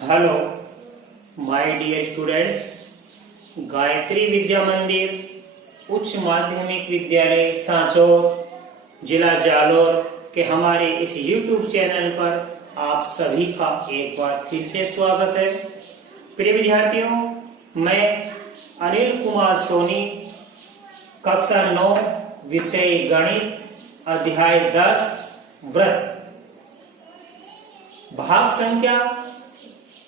Hello my dear students. Gayatri Vidya Mandir उच्च माध्यमिक विद्यालय सांचौर जिला जालोर के हमारे इस YouTube चैनल पर आप सभी का एक बार फिर से स्वागत है। प्रिय विद्यार्थियों, मैं अनिल कुमार सोनी, कक्षा 9 विषय गणित, अध्याय 10 व्रत, भाग संख्या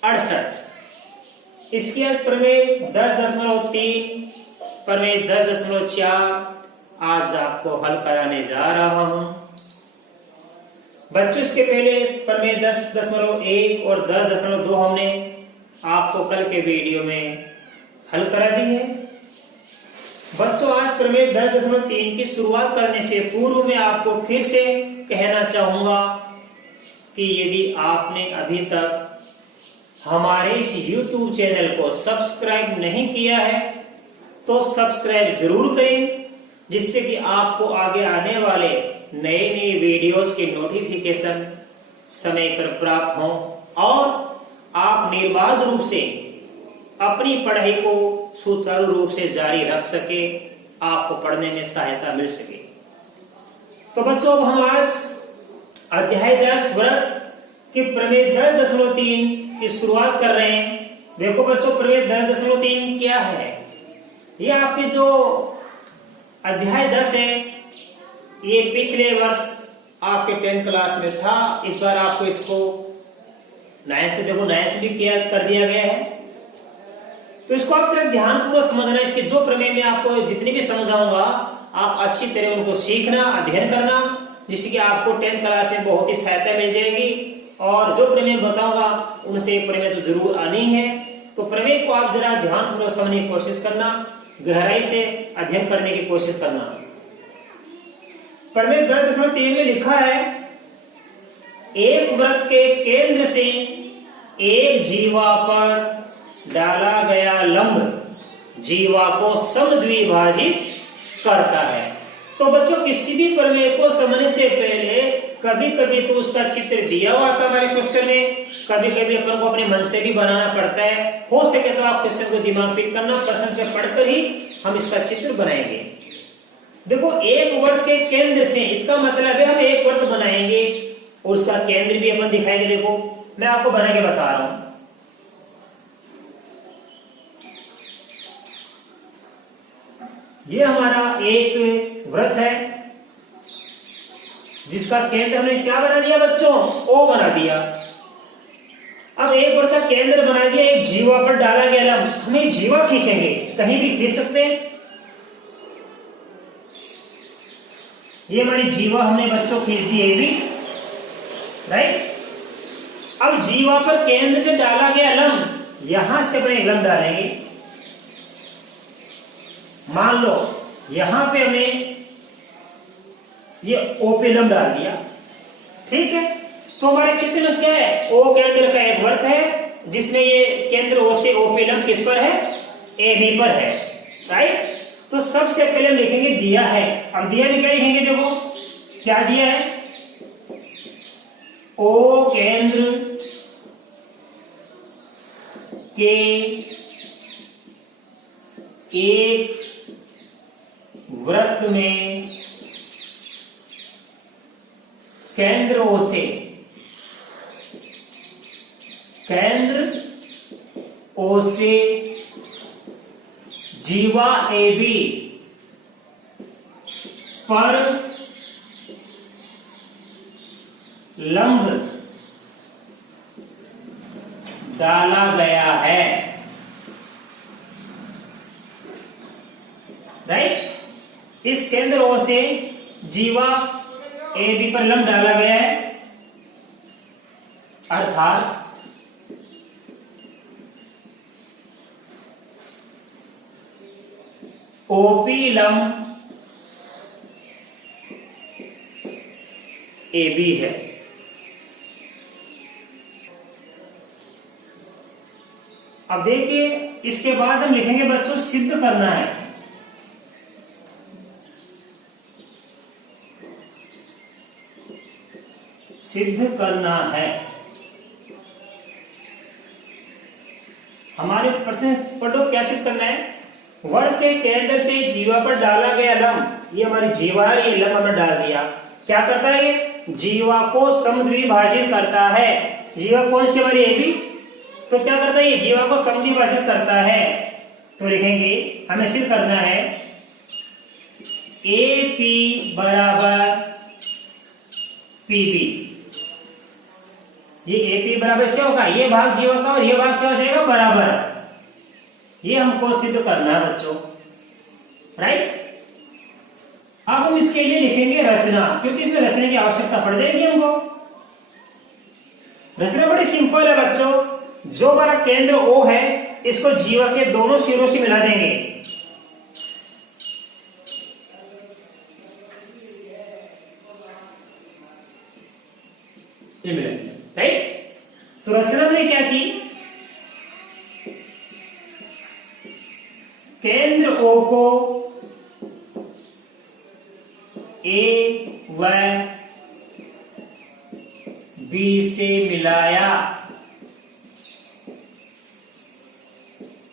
68। इसके प्रमेय 10.3, प्रमेय 10.4 आज आपको हल कराने जा रहा हूं। बच्चों, इसके पहले प्रमेय 10.1 और 10.2 हमने आपको कल के वीडियो में हल करा दी है। बच्चों, आज प्रमेय 10.3 की शुरुआत करने से पूर्व में आपको फिर से कहना चाहूंगा कि यदि आपने अभी तक हमारे इस YouTube चैनल को सब्सक्राइब नहीं किया है तो सब्सक्राइब जरूर करें, जिससे कि आपको आगे आने वाले नए नए वीडियोस के नोटिफिकेशन समय पर प्राप्त हों और आप निर्बाध रूप से अपनी पढ़ाई को सुचारू रूप से जारी रख सके, आपको पढ़ने में सहायता मिल सके। तो बच्चों, अब हम आज अध्याय 10 व्रत की प्रमेय 10.3 की शुरुआत कर रहे हैं। देखो बच्चों, प्रमेय 10.3 क्या है? ये आपके जो अध्याय 10 है, ये पिछले वर्ष आपके 10th क्लास में था। इस बार आपको इसको 9th भी किया कर दिया गया है। तो इसको आप जरा ध्यानपूर्वक समझना। इसके जो प्रमेय में आपको जितनी भी समझाऊंगा, आप अच्छी तरह उनको सीखना, अध्ययन करना, जिससे कि आपको 10th क्लास में बहुत ही सहायता मिल जाएगी। और जो प्रमेय बताऊंगा उनसे प्रमेय तो जरूर आनी है। तो प्रमेय को आप जरा ध्यानपूर्वक समझने की कोशिश करना, गहराई से अध्ययन करने की कोशिश करना। प्रमेय 10.3 में लिखा है, एक वृत्त के केंद्र से एक जीवा पर डाला गया लंब जीवा को समद्विभाजित करता है। तो बच्चों, किसी भी प्रमेय को समझने से पहले कभी कभी तो उसका चित्र दिया हुआ था हमारे क्वेश्चन में, कभी कभी अपन को अपने मन से भी बनाना पड़ता है। हो सके तो आप क्वेश्चन को दिमाग फिट करना, प्रश्न से पढ़कर ही हम इसका चित्र बनाएंगे। देखो, एक वृत्त के केंद्र से, इसका मतलब है हम एक वृत्त बनाएंगे और उसका केंद्र भी अपन दिखाएंगे। देखो, मैं आपको बना के बता रहा हूं। ये हमारा एक वृत्त है जिसका केंद्र हमने क्या बना दिया बच्चों? ओ बना दिया। अब एक वृत्त का केंद्र बना दिया, एक जीवा पर डाला गया लंब। हमें जीवा खींचेंगे, कहीं भी खींच सकते हैं। ये हमारी जीवा हमने बच्चों खींच दी, ये भी राइट। अब जीवा पर केंद्र से डाला गया लंब, यहां से अपने लंब डालेंगे। मान लो यहां पे हमने ये ओ पे लंब डाल दिया, ठीक है। तो हमारे चित्र में क्या है? ओ केंद्र का एक वृत्त है जिसमें ये केंद्र ओ से ओ पे लंब किस पर है? ए बी पर है, राइट। तो सबसे पहले हम लिखेंगे दिया है। अब दिया में क्या लिखेंगे? देखो क्या दिया है? ओ केंद्र के एक वृत्त में केंद्र ओ से, केंद्र ओ से जीवा ए बी पर लंब डाला गया है, राइट। इस केंद्र ओ से जीवा ए बी पर लंब डाला गया है, अर्थात ओपी लंब ए बी है। अब देखिए, इसके बाद हम लिखेंगे बच्चों सिद्ध करना है। सिद्ध करना है। हमारे प्रश्न पढ़ो क्या सिद्ध करना है। वृत्त के केंद्र से जीवा पर डाला गया लंब, ये हमारी जीवा है, ये लंब हमने डाल दिया, क्या करता है ये जीवा को समद्विभाजित करता है। जीवा कौन सी हमारी AB, तो क्या करता है ये जीवा को समद्विभाजित करता है। तो लिखेंगे हमें सिद्ध करना है AP बराबर PB। ये AP बराबर क्या होगा, ये भाग जीवा का और ये भाग क्या हो जाएगा बराबर। ये हमको सिद्ध करना है बच्चों, राइट। अब हम इसके लिए लिखेंगे रचना, क्योंकि इसमें रचने की आवश्यकता पड़ जाएगी हमको। रचना बड़ी सिंपल है बच्चों। जो हमारा केंद्र O है इसको जीवा के दोनों सिरों से मिला देंगे। ये मिला दिया, राइट। तो रचना ने क्या की, केंद्र O को A व B से मिलाया,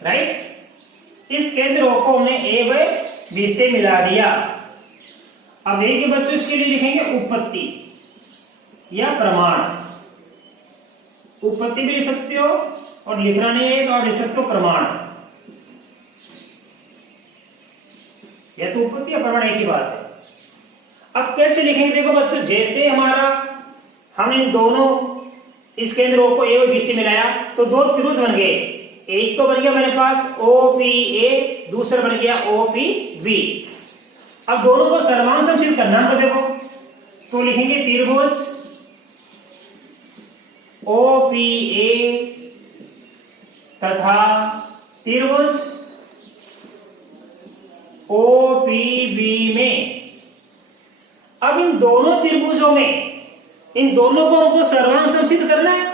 राइट। इस केंद्र O को हमने A व B से मिला दिया। अब देखिए बच्चों इसके लिए लिखेंगे उत्पत्ति या प्रमाण। उत्पत्ति भी लिख सकते हो और लिखना नहीं है तो आप लिख सकते हो प्रमाण, या तो उत्पत्ति या प्रमाण एक ही बात है। अब कैसे लिखेंगे देखो बच्चों, जैसे हमारा हमने दोनों इस केंद्र O को A और B से मिलाया तो दो त्रिभुज बन गए। एक तो बन गया मेरे पास OPA, दूसरा बन गया OPB। अब दोनों को सर्वांग समसिद्ध करना हमको देखो, तो लिखेंगे त्रिभुज OPA तथा त्रिभुज OPB में। अब इन दोनों त्रिभुजों में इन दोनों को हमको सर्वांग समसिद्ध करना है।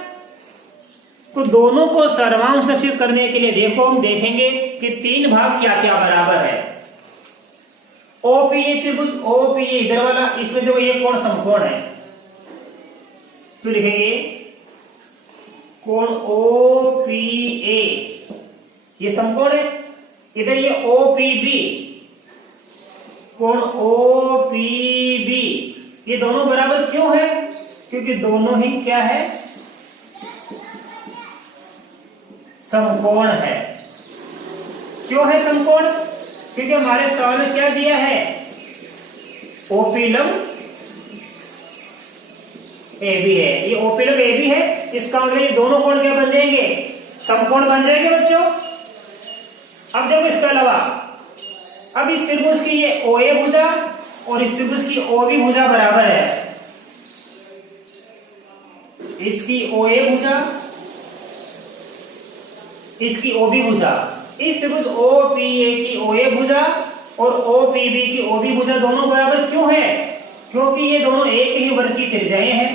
तो दोनों को सर्वांग समसिद्ध करने के लिए देखो हम देखेंगे कि तीन भाग क्या क्या बराबर है। OPA त्रिभुज, OPA इधर वाला, इसमें देखो ये कोण समकोण है, तो लिखेंगे कोण OPA ये समकोण है। इधर ये OPB कोण OPB, ये दोनों बराबर क्यों है, क्योंकि दोनों ही क्या है समकोण है। क्यों है समकोण, क्योंकि हमारे सवाल में क्या दिया है OP लंब AB है, ये OP लंब AB है, इसका मतलब ये दोनों कोण क्या बन जाएंगे समकोण बन जाएंगे बच्चों। अब देखो इसके अलावा अब इस त्रिभुज की ये OA भुजा और इस त्रिभुज की OB भुजा बराबर है। इसकी OA भुजा, इसकी OB भुजा, इस त्रिभुज OPA की OA भुजा और OPB की OB भुजा दोनों बराबर क्यों है, क्योंकि ये दोनों एक ही वर्ग की त्रिज्याएं हैं।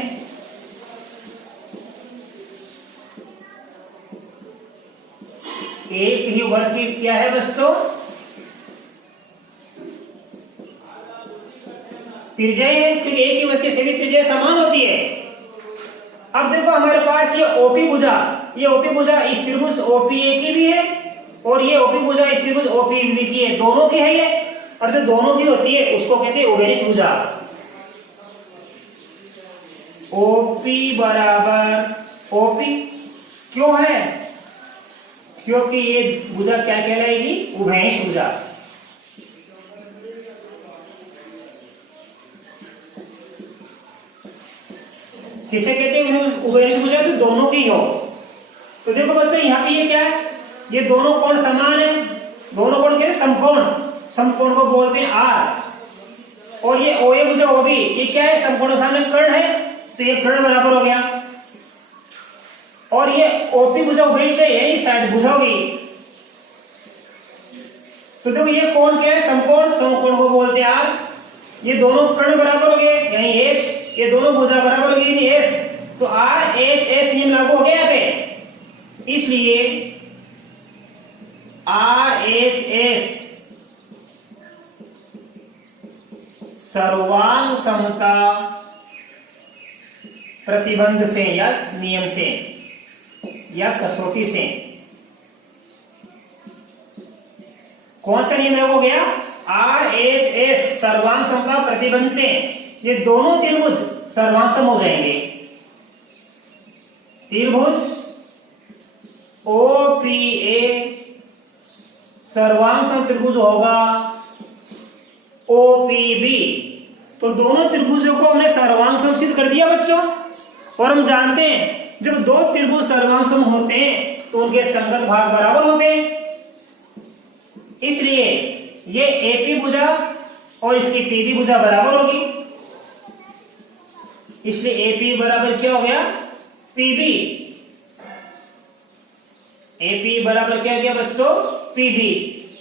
एक ही वर्ग की क्या है बच्चों त्रिज्याएं हैं, क्योंकि एक ही वर्ग की सभी त्रिज्याएं समान होती है। अब देखो हमारे पास ये OP भुजा, ये OP भुजा इस त्रिभुज OPA की भी है और ये OP भुजा इस त्रिभुज OPB की है, दोनों की है ये, और जो दोनों की होती है उसको कहते हैं उभयनिष्ठ भुजा। OP बराबर OP क्यों है, क्योंकि ये भुजा क्या कहलाएगी उभयनिष्ठ भुजा। किसे कहते हैं उभयनिष्ठ भुजा, तो दोनों की हो। तो देखो बच्चों यहाँ पे ये क्या है, ये दोनों कोण समान है, दोनों कोण क्या है समकोण, समकोण को बोलते हैं R। और ये OA भुजा OB ये क्या है समकोण के सामने कर्ण है, तो ये कर्ण बराबर हो गया। और ये OP भुजा उभयनिष्ठ है, यही साइड भुजा हुई, तो देखो ये कोण क्या है समकोण, समकोण को बोलते हैं R। ये दोनों कर्ण बराबर हो गए यानी H, ये दोनों भुजा बराबर हो गई यानी S, तो RHS नियम लागू हो गया यहाँ पे। इसलिए RHS सर्वांग समता प्रतिबंध से या नियम से या कसौटी से कौन सा नियम लागू हो गया? RHS सर्वांग समता प्रतिबंध से ये दोनों त्रिभुज सर्वांग सम हो जाएंगे। त्रिभुज OPA सर्वांग सम त्रिभुज होगा OPB। तो दोनों त्रिभुजों को हमने सर्वांग सम सिद्ध कर दिया बच्चों। और हम जानते हैं जब दो त्रिभुज सर्वांग सम होते हैं तो उनके संगत भाग बराबर होते हैं। इसलिए ये AP भुजा और इसकी PB भुजा बराबर होगी। इसलिए AP बराबर क्या हो गया? PB। AP बराबर क्या गया बच्चों? PB।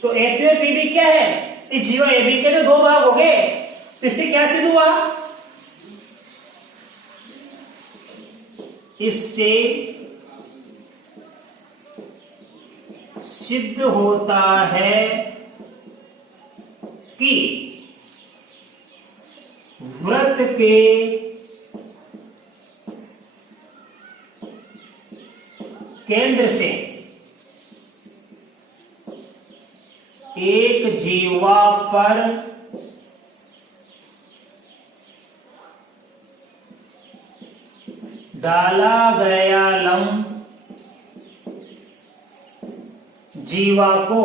तो AP और PB क्या है? इस जीवा AB के लिए दो भाग हो गए। तो इससे क्या सिद्ध हुआ? इससे सिद्ध होता है कि वृत्त के केंद्र से एक जीवा पर डाला गया लंब जीवा को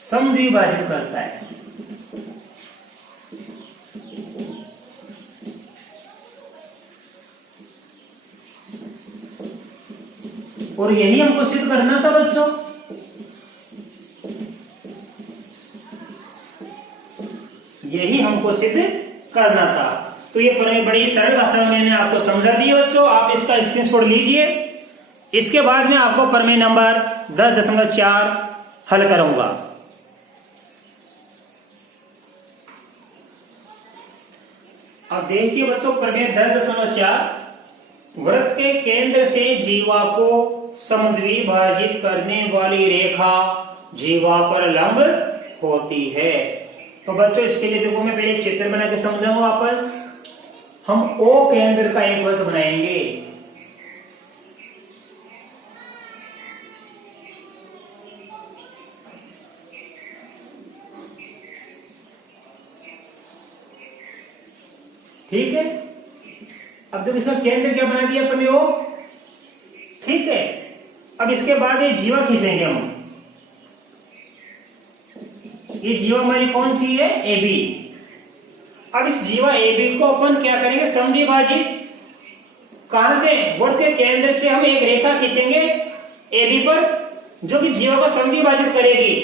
समद्विभाजित करता है। और यही हमको सिद्ध करना था बच्चों। यही हमको सिद्ध करना था। तो ये बड़ी सरल भाषा में मैंने आपको समझा दी बच्चों। आप इसका स्क्रीनशॉट लीजिए। इसके बाद में आपको प्रमेय नंबर 10.4 हल करूंगा। अब देखिए बच्चों, प्रमेय 10.4 वृत्त के केंद्र से जीवा को समद्विभाजित करने वाली रेखा जीवा पर लंब होती है। तो बच्चों इसके लिए देखो, मैं पहले चित्र बना के समझाऊंगा वापस। हम O केंद्र का एक वृत्त बनाएंगे। ठीक है। अब देखो इसका केंद्र क्या बना दिया अपने O। ठीक है। अब इसके बाद ये जीवा खींचेंगे हम। ये जीवा हमारी कौन सी है? AB। अब इस जीवा AB को अपन क्या करेंगे? समद्विभाजित। कहां से? वृत्त के केंद्र से हम एक रेखा खींचेंगे AB पर, जो कि जीवा को समद्विभाजित करेगी।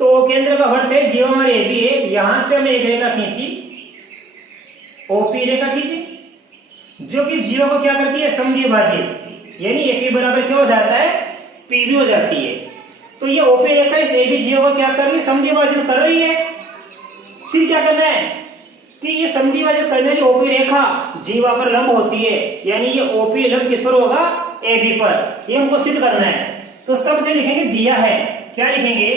तो केंद्र का वृत्त है, जीवा हमारी AB है। यहां से हमने एक रेखा खींची, OP रेखा खींची, जो कि जीवा को क्या करती है? समद्विभाजित। यानी AP बराबर क्या हो जाता है? PB हो जाती है। तो ये OP रेखा इस AB जीवा को क्या कर रही है? समद्विभाजित कर रही है। फिर क्या करना है कि ये समद्विभाजित करने वाली OP रेखा जीवा पर लंब होती है। यानी ये OP लंब किस पर होगा? AB पर। ये हमको सिद्ध करना है। तो सबसे लिखेंगे दिया है। क्या लिखेंगे?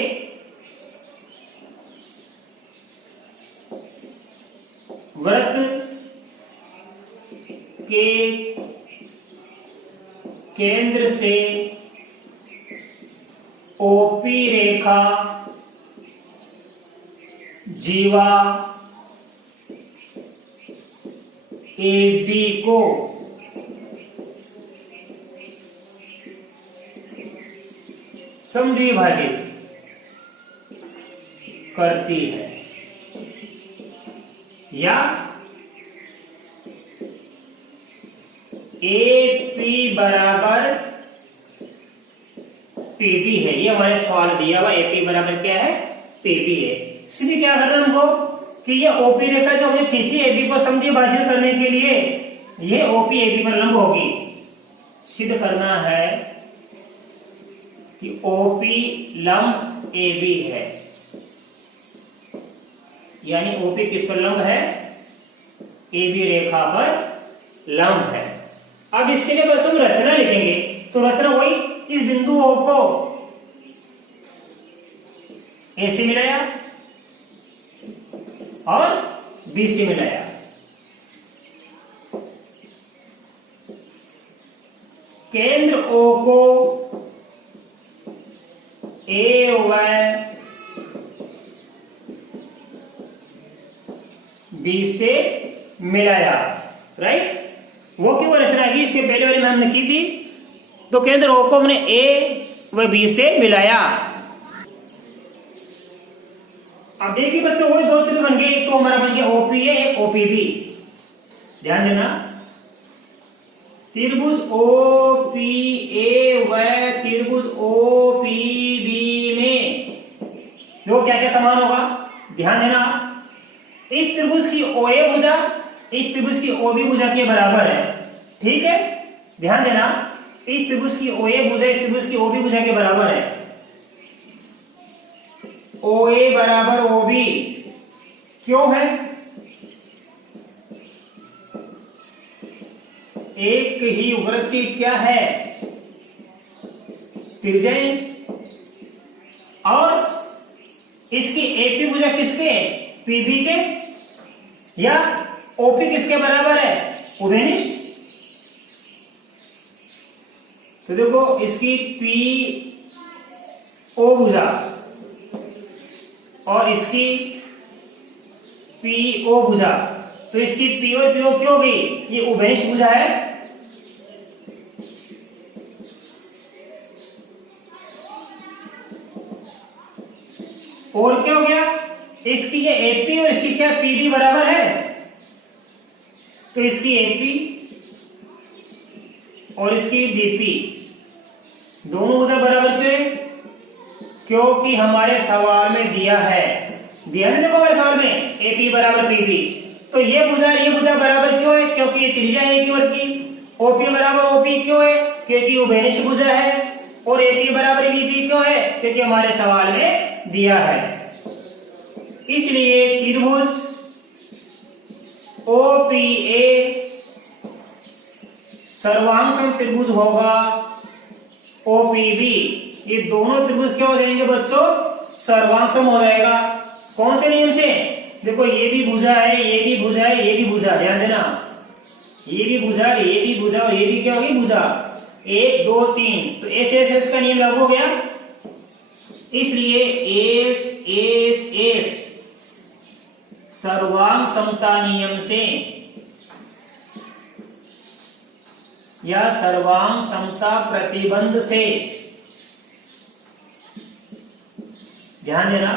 वृत्त के केंद्र से OP रेखा जीवा AB को समद्विभाजित करती है। या AP बराबर PB है। ये हमारे सवाल दिया हुआ AP बराबर क्या है? PB है। सीधे क्या करना हमको कि ये OP रेखा जो हमने खींची AB को समद्विभाजित करने के लिए, ये OP AB पर लंब होगी। सिद्ध करना है कि OP लंब AB है। यानी OP किस पर लंब है? AB रेखा पर लंब है। अब इसके लिए बस हम रचना लिखेंगे। तो रचना वही, इस बिंदु O को A से मिलाया और B से मिलाया। केंद्र O को वह बी से मिलाया, राइट। वो की वो रचना की इसके पहले वाले में हमने की थी। तो केंद्र ओ को हमने ए व बी से मिलाया। अब देखिए बच्चों, वही दो त्रिभुज बन गए। एक तो हमारा बन गया ओपीए, एक ओपीबी। ध्यान देना, त्रिभुज ओपीए व त्रिभुज ओपीबी में देखो क्या क्या समान होगा। ध्यान देना, इस त्रिभुज की ओए भुजा इस त्रिभुज की ओबी भुजा के बराबर है, ठीक है। ध्यान देना, इस त्रिभुज की ओए भुजा इस त्रिभुज की ओबी भुजा के बराबर है। ओए बराबर ओबी क्यों है? एक ही वृत्त की क्या है? त्रिज्याएं। और इसकी एपी भुजा किसके? पीबी के। या ओपी किसके बराबर है? उभयनिष्ठ। तो देखो, इसकी पी ओ भुजा और इसकी पीओ भुजा, तो इसकी पीओ पीओ क्यों हो गई? ये उभयनिष्ठ भुजा है। और क्या हो गया? इसकी ये एपी और इसकी क्या पीबी बराबर है। तो इसकी एपी और इसकी बीपी दोनों भुजा बराबर क्यों है? क्योंकि हमारे सवाल में दिया है। दिया नहीं, देखो हमारे सवाल में एपी बराबर पीबी। तो ये भुजा बराबर क्यों है? क्योंकि ये त्रिज्या है एक ही वर्ग की। ओपी बराबर ओपी क्यों है? क्योंकि उभयनिष्ठ भुजा है। और एपी बराबर बीपी क्यों है? क्योंकि हमारे सवाल में दिया है। इसलिए त्रिभुज ओपीए सर्वांग त्रिभुज होगा ओपीबी। ये दोनों त्रिभुज क्या हो जाएंगे बच्चों? सर्वांग हो जाएगा। कौन से नियम से? देखो, ये भी भुजा है, ये भी भुजा है, ये भी भुजा। ध्यान देना, ये भी भुजा, ये भी भुजा और ये भी क्या होगी? भुजा। 1 2 3, तो एस एस एस का नियम लागू हो गया। इसलिए एस एस एस सर्वांग समता नियम से या सर्वांग समता प्रतिबंध से, ध्यान देना,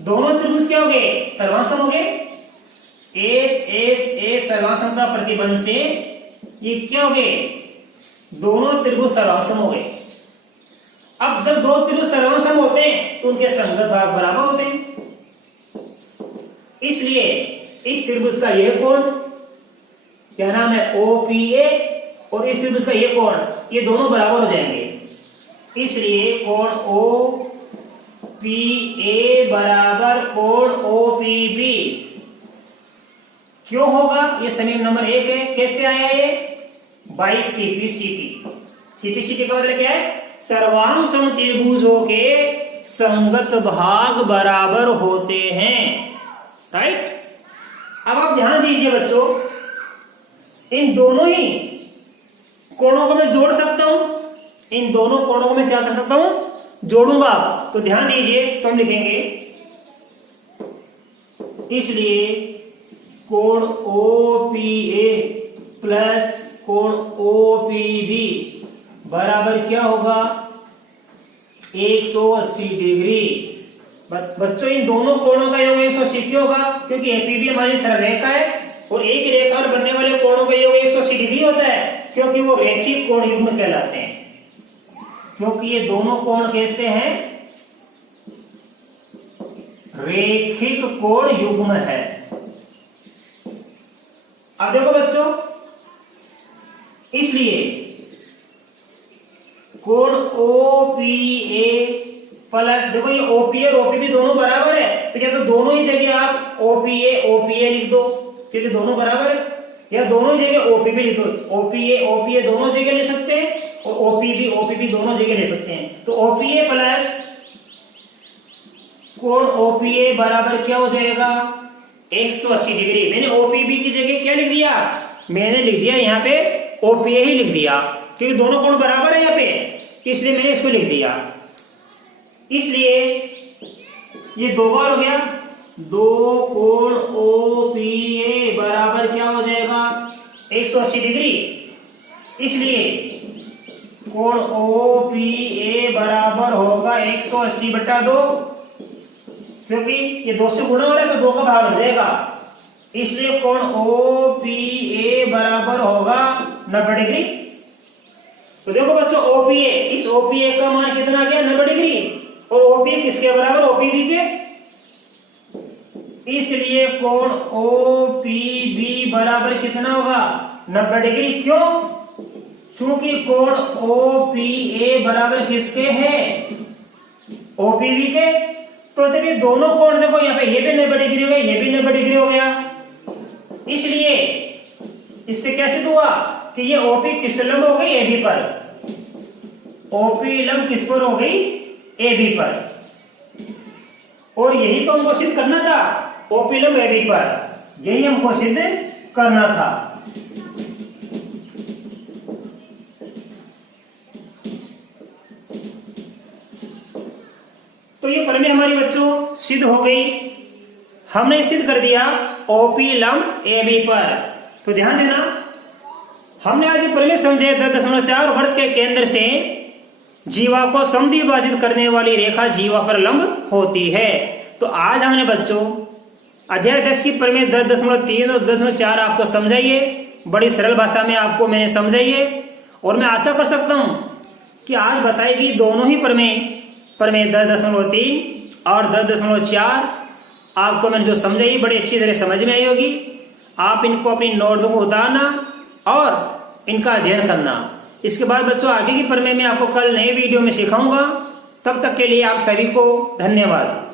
दोनों त्रिभुज क्या हो गए? सर्वांग सम हो गए। एस एस एस सर्वांग समता प्रतिबंध से ये क्या हो गए? दोनों त्रिभुज सर्वांग सम हो गए। अब जब दो त्रिभुज सर्वांग सम होते हैं तो उनके संगत भाग बराबर होते हैं। इसलिए इस त्रिभुज का यह कोण क्या नाम है? ओपीए। और इस त्रिभुज का यह कोण, ये दोनों बराबर हो जाएंगे। इसलिए कोण ओ पी ए बराबर कोण ओ पी बी क्यों होगा? ये समीकरण नंबर 1 है। कैसे आया ये? By CPCT. सीपीसीटी का मतलब क्या है? सर्वांग सम त्रिभुजों के संगत भाग बराबर होते हैं, राइट। अब आप ध्यान दीजिए बच्चों, इन दोनों ही कोणों को मैं जोड़ सकता हूं। इन दोनों कोणों को मैं क्या कर सकता हूं? जोड़ूंगा। तो ध्यान दीजिए, तो हम लिखेंगे इसलिए कोण ओपीए प्लस कोण ओपीबी बराबर क्या होगा? 180 डिग्री। बच्चों, इन दोनों कोणों का योग 180 क्यों होगा? क्योंकि एपीबी हमारी सरलरेखा है और एक रेखा पर बनने वाले कोणों का योग 180 डिग्री होता है, क्योंकि वो रैखिक कोण युग्म कहलाते हैं। क्योंकि ये दोनों कोण कैसे हैं? रेखिक कोण युग्म है। अब देखो बच्चों, इसलिए कोण ओपीए प्लस, देखो ये ओपीए और ओपीबी दोनों बराबर है, तो क्या तो दोनों ही जगह आप ओपीए ओपीए लिख दो, क्योंकि दोनों बराबर है। या दोनों जगह ओपीबी लिख दो। ओपीए ओपीए दोनों जगह ले सकते हैं और ओपीबी ओपीबी दोनों जगह ले सकते हैं। तो ओपीए प्लस कोण ओपीए बराबर क्या हो जाएगा? 180 डिग्री। मैंने ओपीबी की जगह क्या लिख दिया? मैंने लिख दिया यहाँ पे ओपीए ही लिख दिया, क्योंकि दोनों कोण बराबर है यहाँ पे, इसलिए मैंने इसको लिख दिया। इसलिए ये 2 बार हो गया, 2 कोण OPA बराबर क्या हो जाएगा 180 डिग्री। इसलिए कोण OPA बराबर होगा 180/2, क्योंकि ये 2 से गुणा हो रहा है तो 2 का भाग हो जाएगा। इसलिए कोण OPA बराबर होगा 90 डिग्री। तो देखो बच्चों OPA, इस OPA का मान कितना गया 90 डिग्री, और OPA किसके बराबर OPB के। इसलिए कोण OPB बराबर कितना होगा 90 डिग्री। क्यों? चूंकि कोण OPA बराबर किसके है OPB के। तो जब ये दोनों कोण देखो, यहाँ पे ये भी 90 डिग्री हो गया, ये भी 90 डिग्री हो गया। इसलिए इससे क्या सिद्ध हुआ कि ये OP किस पर लंब हो गई AB पर, OP लंब किस पर हो गई AB पर। और यही तो हमको सिद्ध करना था, OP लंब AB पर, यही हमको सिद्ध करना था। तो ये प्रमेय हमारी बच्चों सिद्ध हो गई। हमने सिद्ध कर दिया OP लंब AB पर। तो ध्यान देना, हमने आज ये प्रमेय समझे 10.4 वृत्त के केंद्र से जीवा को समद्विभाजित करने वाली रेखा जीवा पर लंब होती है। तो आज हमने बच्चों अध्याय 10 की प्रमेय 10.3 और 10.4 आपको समझाइए, बड़ी सरल भाषा में आपको मैंने समझाइए। और मैं आशा कर सकता हूं कि आज बताएगी दोनों ही प्रमेय 10.3 और 10.4 आपको मैंने जो समझाई बड़ी अच्छी तरह समझ में आई होगी। आप इनको अपनी नोटबुक में उतारना और इनका अध्ययन करना। इसके बाद बच्चों आगे की प्रमेय में आपको कल नए वीडियो में सिखाऊंगा। तब तक के लिए आप सभी को धन्यवाद।